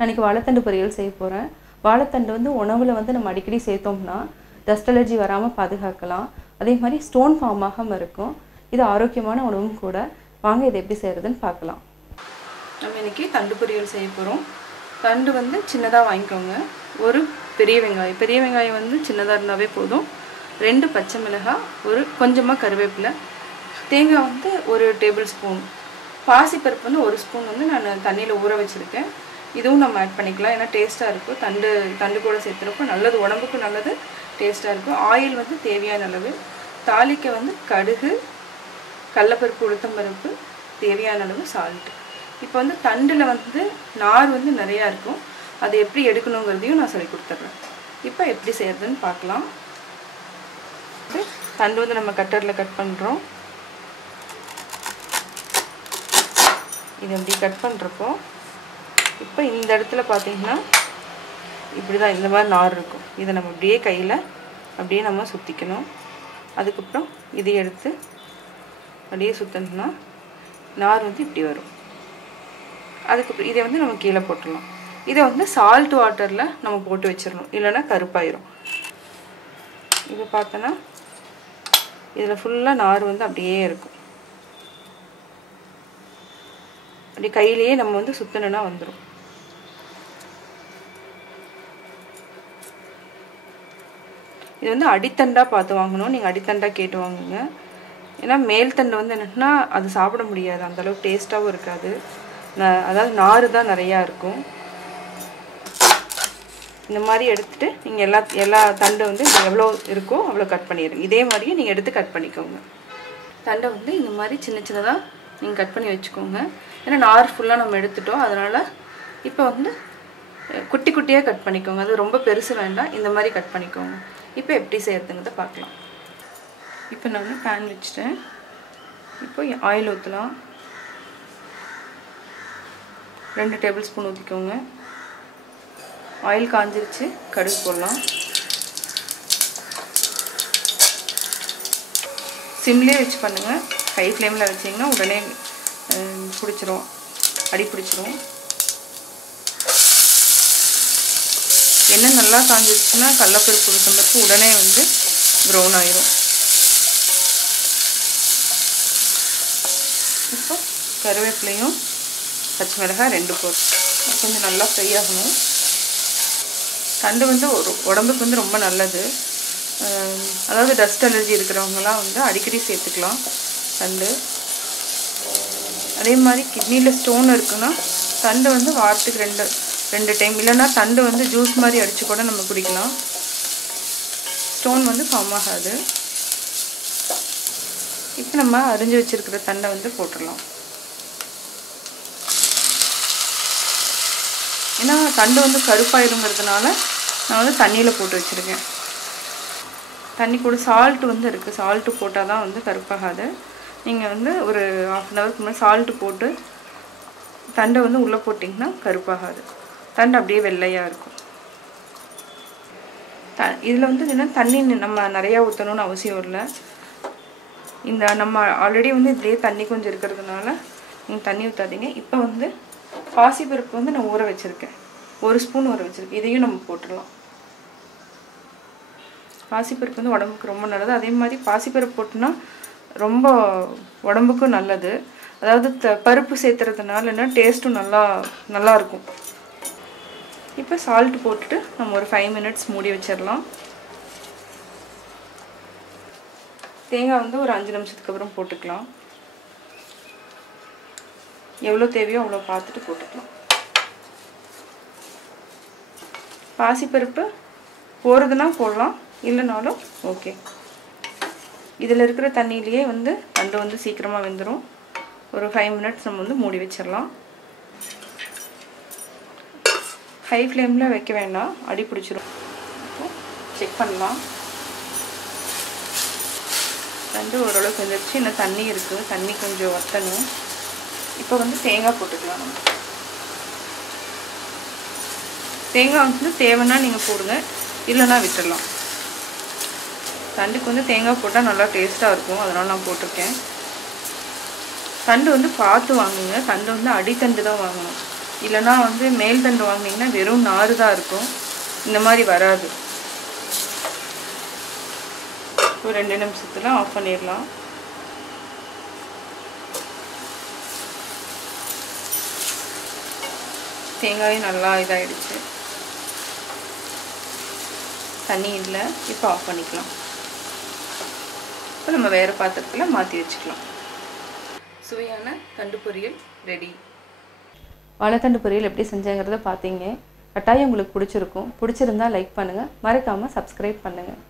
நாளைக்கு வாழைத்தண்டு பொரியல் செய்ய போகிறேன். வாழைத்தண்டு வந்து உணவில் வந்து நம்ம அடிக்கடி சேர்த்தோம்னா டஸ்ட் அலர்ஜி வராமல் பாதுகாக்கலாம். அதே மாதிரி ஸ்டோன் ஃபார்ம் ஆகாமல் இருக்கும். இது ஆரோக்கியமான உணவும் கூட. வாங்க இதை எப்படி செய்கிறதுன்னு பார்க்கலாம். நம்ம இன்றைக்கி தண்டு பொரியல் செய்ய போகிறோம். தண்டு வந்து சின்னதாக வாங்கிக்கோங்க. ஒரு பெரிய வெங்காயம் வந்து சின்னதாக இருந்தாவே போதும். 2 பச்சை மிளகாய், ஒரு கொஞ்சமாக கருவேப்பிலை, தேங்காய் வந்து 1 டேபிள் ஸ்பூன், பாசிப்பருப்பு வந்து 1 ஸ்பூன் வந்து நான் தண்ணியில் ஊற வச்சுருக்கேன். இதுவும் நம்ம ஆட் பண்ணிக்கலாம். ஏன்னா டேஸ்ட்டாக இருக்கும். தண்டு கூட சேர்த்துறப்போ நல்லது, உடம்புக்கு நல்லது, டேஸ்ட்டாக இருக்கும். ஆயில் வந்து தேவையான அளவு. தாளிக்க வந்து கடுகு, கடலப்பருப்பு, உளுத்தம்பருப்பு, தேவையான அளவு சால்ட்டு. இப்போ வந்து தண்டில் வந்து நார் வந்து நிறையா இருக்கும். அதை எப்படி எடுக்கணுங்கிறதையும் நான் சொல்லி கொடுத்துட்றேன். இப்போ எப்படி செய்கிறதுன்னு பார்க்கலாம். தண்டு வந்து நம்ம கட்டரில் கட் பண்ணுறோம். இது எப்படி கட் பண்ணுறப்போ இப்போ இந்த இடத்துல பார்த்தீங்கன்னா இப்படி தான் இந்த மாதிரி நார் இருக்கும். இதை நம்ம அப்படியே கையில் அப்படியே நம்ம சுற்றிக்கணும். அதுக்கப்புறம் இதை எடுத்து அப்படியே சுற்றினோம்னா நார் வந்து இப்படி வரும். அதுக்கப்புறம் இதை வந்து நம்ம கீழே போட்டுடலாம். இதை வந்து சால்ட் வாட்டரில் நம்ம போட்டு வச்சிடணும், இல்லைன்னா கருப்பாயிரும். இப்போ பார்த்தோன்னா இதில் ஃபுல்லாக நார் வந்து அப்படியே இருக்கும். அப்படி கையிலேயே நம்ம வந்து சுற்றினா வந்துடும். இது வந்து அடித்தண்டாக பார்த்து வாங்கணும். நீங்கள் அடித்தண்டாக கேட்டு வாங்குங்க. ஏன்னா மேல் தண்டு வந்து என்னென்னா அது சாப்பிட முடியாது, அந்தளவுக்கு டேஸ்ட்டாகவும் இருக்காது. அதாவது நார் தான் நிறையா இருக்கும். இந்த மாதிரி எடுத்துகிட்டு நீங்கள் எல்லா தண்டை வந்து எவ்வளோ இருக்கோ அவ்வளோ கட் பண்ணிடுங்க. இதே மாதிரியே நீங்கள் எடுத்து கட் பண்ணிக்கோங்க. தண்டை வந்து இந்த மாதிரி சின்ன சின்னதாக நீங்கள் கட் பண்ணி வச்சுக்கோங்க. ஏன்னா நார் ஃபுல்லாக நம்ம எடுத்துட்டோம். அதனால் இப்போ வந்து குட்டி குட்டியாக கட் பண்ணிக்கோங்க. அது ரொம்ப பெருசு வேண்டாம், இந்த மாதிரி கட் பண்ணிக்கோங்க. இப்போ எப்படி செய்யறதுங்கிறத பார்க்கலாம். இப்போ நான் பேன் வச்சுட்டேன். இப்போ ஆயில் ஊற்றலாம். 2 டேபிள் ஸ்பூன் ஊற்றிக்கோங்க. ஆயில் காஞ்சிருச்சு. கடுகு போடலாம். சிம்லேயே வச்சு பண்ணுங்கள். ஹை ஃப்ளேமில் வச்சிங்கன்னா உடனே பிடிச்சிரும், அடி பிடிச்சிரும். எண்ணெய் நல்லா காஞ்சிருச்சுன்னா கடலப்பருப்பு, உளுத்தம்பருப்பு உடனே வந்து ப்ரௌன் ஆயிரும். இப்போ கருவேப்பிலையும் பச்சை மிளகாய் 2 போட்டு கொஞ்சம் நல்லா ஃப்ரை ஆகணும். தண்டு வந்து உடம்புக்கு வந்து ரொம்ப நல்லது. அதாவது டஸ்ட் அலர்ஜி இருக்கிறவங்கலாம் வந்து அடிக்கடி சேர்த்துக்கலாம் தண்டு. அதே மாதிரி கிட்னியில் ஸ்டோன் இருக்குன்னா தண்டு வந்து வாரத்துக்கு 2 டைம், இல்லைன்னா தண்டு வந்து ஜூஸ் மாதிரி அடித்து கூட நம்ம குடிக்கலாம். ஸ்டோன் வந்து ஃபார்ம் ஆகாது. இப்போ நம்ம அரிஞ்சு வச்சுருக்கிற தண்டை வந்து போட்டுடலாம். ஏன்னா தண்டு வந்து கருப்பாயிருங்கிறதுனால நான் வந்து தண்ணியில் போட்டு வச்சுருக்கேன். தண்ணி கூட சால்ட்டு வந்து இருக்குது. சால்ட்டு போட்டால் தான் வந்து கருப்பாகாது. நீங்கள் வந்து ஒரு 1/2 அன் ஹவருக்கு முன்னாடி சால்ட்டு போட்டு தண்டை வந்து உள்ளே போட்டிங்கன்னா கருப்பாகாது. தண்டு அப்படியே வெள்ளையாக இருக்கும். இதில் வந்து என்ன தண்ணி நம்ம நிறையா ஊற்றணும்னு அவசியம் இல்லை. இந்த நம்ம ஆல்ரெடி வந்து இதுலேயே தண்ணி கொஞ்சம் இருக்கிறதுனால நீங்கள் தண்ணி ஊற்றாதீங்க. இப்போ வந்து பாசிப்பருப்பு வந்து நான் ஊற வச்சுருக்கேன். 1 ஸ்பூன் ஊற வச்சுருக்கேன். இதையும் நம்ம போட்டுடலாம். பாசிப்பருப்பு வந்து உடம்புக்கு ரொம்ப நல்லது. அதே மாதிரி பாசிப்பருப்பு போட்டோன்னா ரொம்ப உடம்புக்கும் நல்லது. அதாவது பருப்பு சேர்த்துறதுனால என்ன டேஸ்ட்டும் நல்லா இருக்கும். இப்போ சால்ட் போட்டுட்டு நம்ம ஒரு 5 மினிட்ஸ் மூடி வச்சிடலாம். தேங்காய் வந்து ஒரு 5 நிமிஷத்துக்கு அப்புறம் போட்டுக்கலாம். எவ்வளோ தேவையோ அவ்வளோ பார்த்துட்டு போட்டுக்கலாம். பாசிப்பருப்பு போகிறதுனா போடலாம், இல்லைனாலும் ஓகே. இதில் இருக்கிற தண்ணியிலேயே வந்து தண்டு வந்து சீக்கிரமாக வெந்துடும். ஒரு 5 மினிட்ஸ் நம்ம வந்து மூடி வச்சிடலாம். ஹை ஃப்ளேமில் வைக்க வேண்டாம், அடி பிடிச்சிரும். செக் பண்ணலாம். தண்டு ஓரளவுக்கு வந்துடுச்சு. இன்னும் தண்ணி இருக்குது, தண்ணி கொஞ்சம் வற்றணும். இப்போ வந்து தேங்காய் போட்டுக்கலாம். நம்ம தேங்காய் வந்து தேவைன்னா நீங்கள் போடுங்க, இல்லைன்னா விட்டுடலாம். தண்டுக்கு வந்து தேங்காய் போட்டால் நல்லா டேஸ்ட்டாக இருக்கும், அதனால் நான் போட்டிருக்கேன். தண்டு வந்து பார்த்து வாங்குங்க. தண்டு வந்து அடித்தண்டு தான் வாங்கணும். இல்லைனா வந்து மேல் தண்டு வாங்கினீங்கன்னா வெறும் நாறு தான் இருக்கும், இந்த மாதிரி வராது. ஒரு 2 நிமிஷத்தில் ஆஃப் பண்ணிடலாம். தேங்காயும் நல்லா இதாகிடுச்சு, தண்ணி இல்லை. இப்போ ஆஃப் பண்ணிக்கலாம். இப்போ நம்ம வேறு பாத்திரத்தில் மாற்றி வச்சுக்கலாம். சுவையான தண்டு பொரியல் ரெடி. வாழைத்தண்டு பொரியல் எப்படி செஞ்சாங்கிறத பார்த்தீங்க. கட்டாயம் உங்களுக்கு பிடிச்சிருக்கும். பிடிச்சிருந்தா லைக் பண்ணுங்கள், மறக்காமல் சப்ஸ்கிரைப் பண்ணுங்கள்.